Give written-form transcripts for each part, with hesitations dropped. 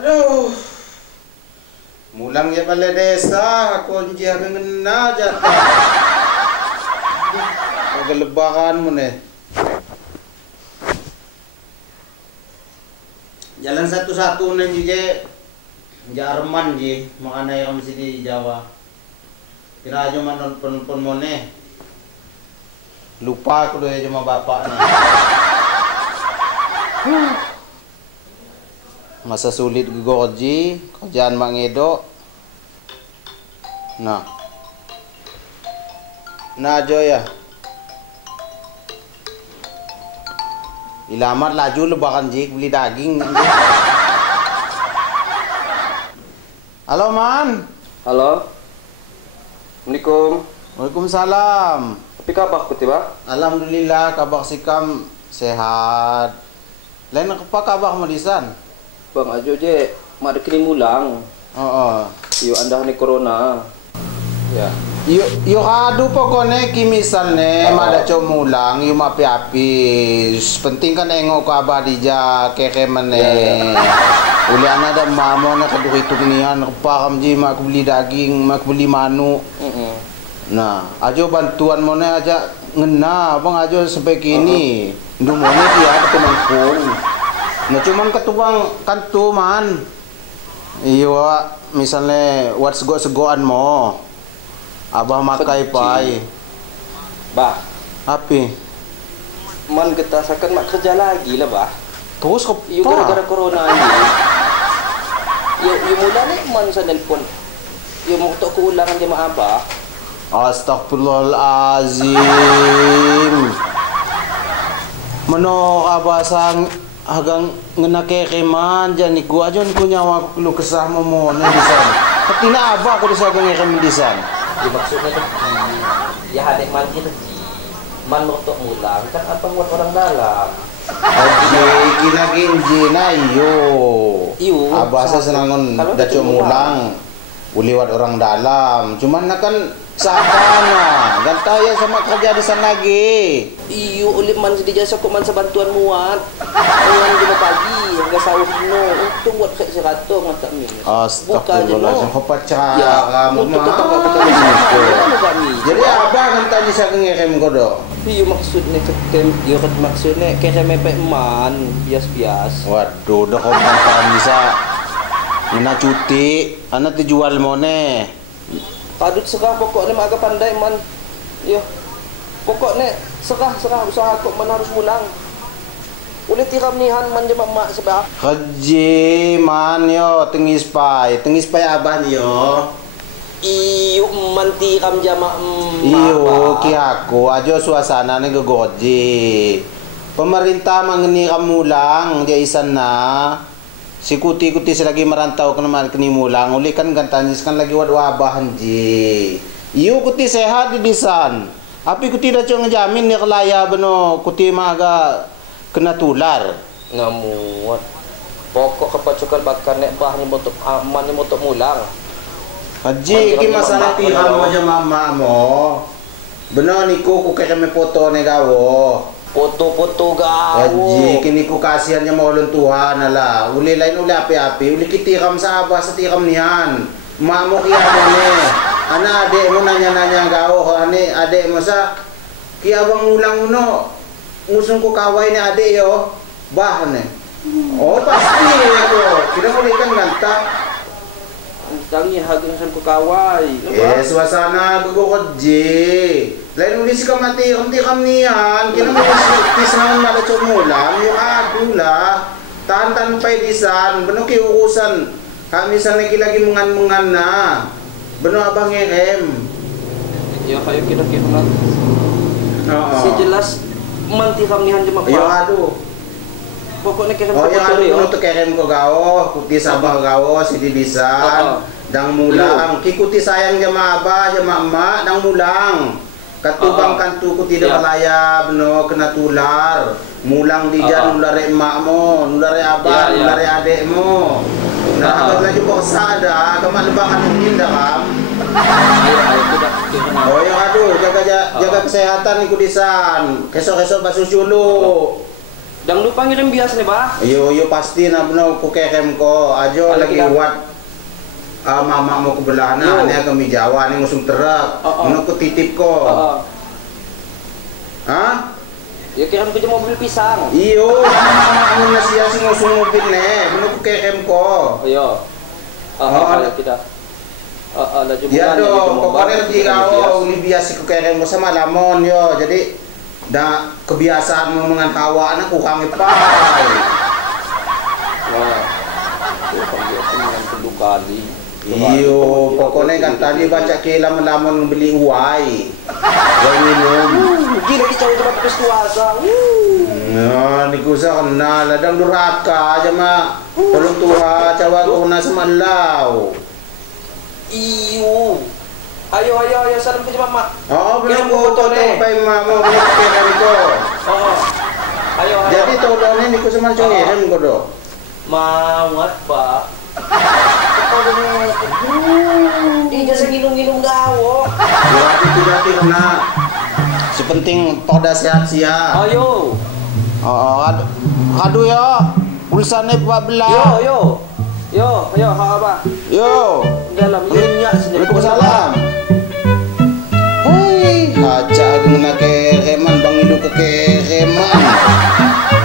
Aduh. Mulang ya pala desa, ako hindi hanggang na jata. Pagalabakan mo na. Jalan satu-satu na je. Jarman je, makanay kami di Jawa. Kinaadyo man pon mo ne. Lupa ko doon yung mga bapak na. Masa sulit goji, kerjaan mangedo. Nah. Nah Joya. Ilamat laju lebakan jik beli daging. Halo Man. Halo. Assalamualaikum. Waalaikumsalam. Tapi kabar ku tiba? Alhamdulillah kabar sikam sehat. Lain apa kabar mo disan? Bang ajo je, mak ada kini mulang. Oo. Yo anda ni corona. Ya. Yo kado pokoknya kimisal ne mada comulang yo mapi-api. Penting kan engok ko abadija kekeman ne. Ulian ada mamo na kadukito niyan pakam ji mak beli daging, mak beli manu. Nah, ajo bantuan mo na aja ngena bang ajo sampai kini. Dumone dia ketumangkung. Nah cuman ketubang kantu man. Iyo misalnya wat sego-segoan mo. Abah makai pai. Bah, Api? man kita sakan mak kerja lagi lah bah. Terus kok Iyo gara-gara corona ini. Yo mula ni man sa nelpon. Yo mo to ko ulangan di mak abah. Astagfirullahalazim. Mano abasang hagang ngenakekeman jan iku ajon ku nyawa lu kesah mo na disan. Pati na aba ko sa hagang ngekeman disan. Di maksudnya tu ya hadek man kita man mo to ulang kan apa buat orang dalam. Oke, ginagin na iyo. Iyo. Abasa senangon daco mulang. Uliwat orang dalam. Cuman na kan sakana, gantaya sama kerja di sana lagi. Iyo ulit man di jasa ko man sa bantuan muat. Ayan di pagi hangga sahur no. Untung buat kek serato ngata mi. Astagfirullahaladzim, kepacara Ya, kamu untuk tetap mah. kami. Jadi apa gantanya sa ngekem ko do? Iyo maksudnya kekem, iyo kat maksudnya kekem pe man bias-bias. Waduh, dah kau bangkaan bisa. Ngena cuti, anak dijual mo ne. Padut serah pokoknya mak agak pandai man. Yo. Pokoknya serah usaha kok man harus mulang. Ulit tiram nihan man dia mak sebab. Haji man yo tengis pai aban yo. Iyo man tiram jama Iyo ki aku ajo suasana ne gegoji. Pemerintah mangeni kamulang dia isan na. Si kuti-kuti selagi merantau ke naman kenimulang uli kan gantanis kan lagi wabah ji. Iyo kuti sehat di disan. Api kuti dah cong ngejamin ni kelaya beno kuti maga kena tular. Ngamuat. Pokok kepacukal bakar nek bah ni motok aman ni motok mulang. Haji ki masalah tiham mo aja mama mo. Beno niku ku kaya kami foto ne gawo. Foto-foto gawo. Haji kini ku kasihan nya maulun Tuhan ala. Uli lain uli api-api uli kitiram sa abah sa tiram niyan. Mamo kiya mo ne. Ana adek mo nanya-nanya gawo ani adek mo sa kiya bang ulang uno. Ngusung ko kaway ni adek yo. Bah ne. Oh pasti ako. Kira mo ikan ganta. Tangi haging san ko kaway. Suasana gugukodji. Lain uli si kamati kam niyan. Kina mo kisan mala chumulang yung adula. Tantan pay disan. Bano kiukusan. Kami sa nagilagi mungan-mungan na. Bano abang ehem. Ya kayo kira-kira na. Si jelas manti kam nihan jema. Yo aduh. Pokoknya kira Oh yang anu kuno to kerem ko gawo, kuti sabah gawo si dibisan, dang mulang, kikuti sayang jama aba jama emak dang mulang. Katubang kantu kuti da malaya beno kena tular. Mulang di jan nulare emak mo, nulare aba, nulare adek mo. Nah, agak lagi bosa ada, kamu lebakan mungkin dah kam. Oh ya aduh, jaga kesehatan iku disan. Kesok-kesok basuh dulu. Dang lupa ngirim bias nih, Bah. Yo pasti na benar ku kekem ko. Ajo lagi wat mama mau ke belahana ane kami Jawa nih ngusung terak. Ngono ku titip ko. Hah? Ya kirim ke mobil pisang. Iyo, mama nasiya sing ngusung mobil nih. Benar ku kekem ko. Iya. Kita. Ya dong, pokoknya kau uli biasa ku kekem mo sama lamon yo. Jadi dah kebiasaan ngomongan kawan aku kami pai. Wah. Kebiasaan kedua kali. Iyo, pokoknya kan tadi baca ke laman-laman beli uai. Yang minum. Gila kita coba terus puasa. Nah, ni kusa kena ladang durhaka aja mah. Tolong Tuhan cawa ko na semalau. Iyo. Ayo salam ke mama. Oh, belum ko to pay mama mo kirim ko. Ayo. Jadi tolong ni ko sama kirim ko do. Mawat, Pak. Di jasa nginum-nginum gawo. Ya, itu jadi kena. Sepenting toda sehat-sehat. Ayo. Aduh ya. Pulsane Pak belah. Yo, apa? Yo. Dalam minyak sini. Waalaikumsalam. Hei, aja guna kereman bang itu ke kereman.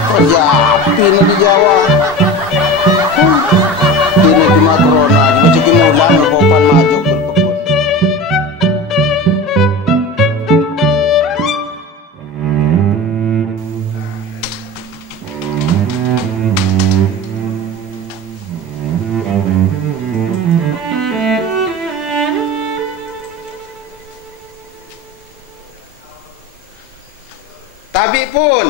Kerja api di Jawa. Ini cuma corona, dibaca kimulan ngepopan maju berpekun. Tabi pun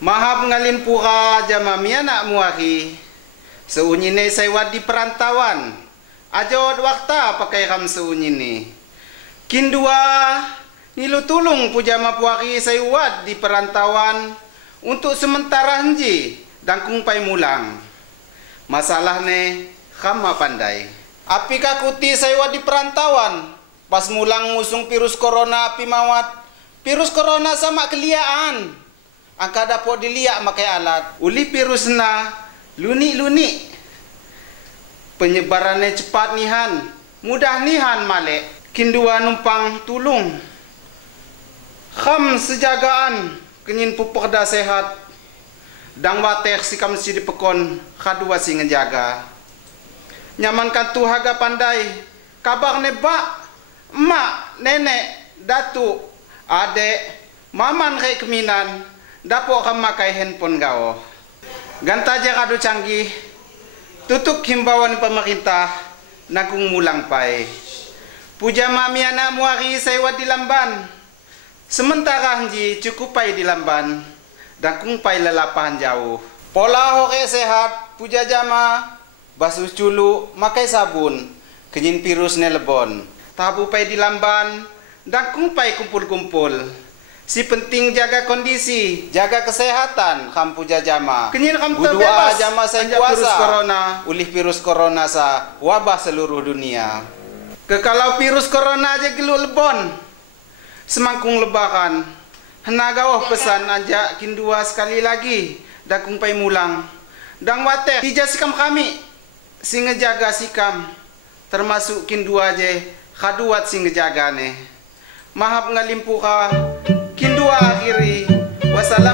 mahap ngalin pura jamamia nak muaki seunyine saywat di perantauan ajod wakta pakai kam seunyine kindua nilu tulung pujama puaki saywat di perantauan untuk sementara henji dangkung pai mulang masalah ne kama pandai api kakuti saywat di perantauan pas mulang ngusung virus corona api mawat. Virus corona sama keliaan. Angka dapat dilihat makai alat. Uli virus na luni. Penyebarannya cepat nihan. Mudah nihan malek. Kindua numpang tulung. Kham sejagaan. Kenyin pupukda sehat. Dang watek si kam si dipekon. Kadua si ngejaga. Nyamankan tu haga pandai. Kabar nebak. Emak, nenek, datuk. Adek, maman kayak keminan, dapo kam makai handphone gao. Ganta aja kado canggih, tutup himbauan pemerintah, nakung mulang pai. Puja mami anak muari sewat di lamban. Sementara hanji cukup pai di lamban, dakung pai lelapahan jauh. Pola hore sehat, puja jama, basuh culu, makai sabun, kenyin virus nelebon. Tabu pai di lamban, dakung pai kumpul-kumpul. Si penting jaga kondisi, jaga kesehatan, kampu jajama. Kenyin kam terbebas jama saya kuasa virus corona, ulih virus corona sa wabah seluruh dunia. Kekalau virus corona aja gelu lebon. Semangkung lebaran. Henagawah pesan aja kindua sekali lagi, dakung pai mulang. Dang wate tija sikam kami, sing ngejaga sikam, termasuk kindua aja kaduat sing ngejaga ne. Mahap ngalimpuka kindua akhiri wassalam.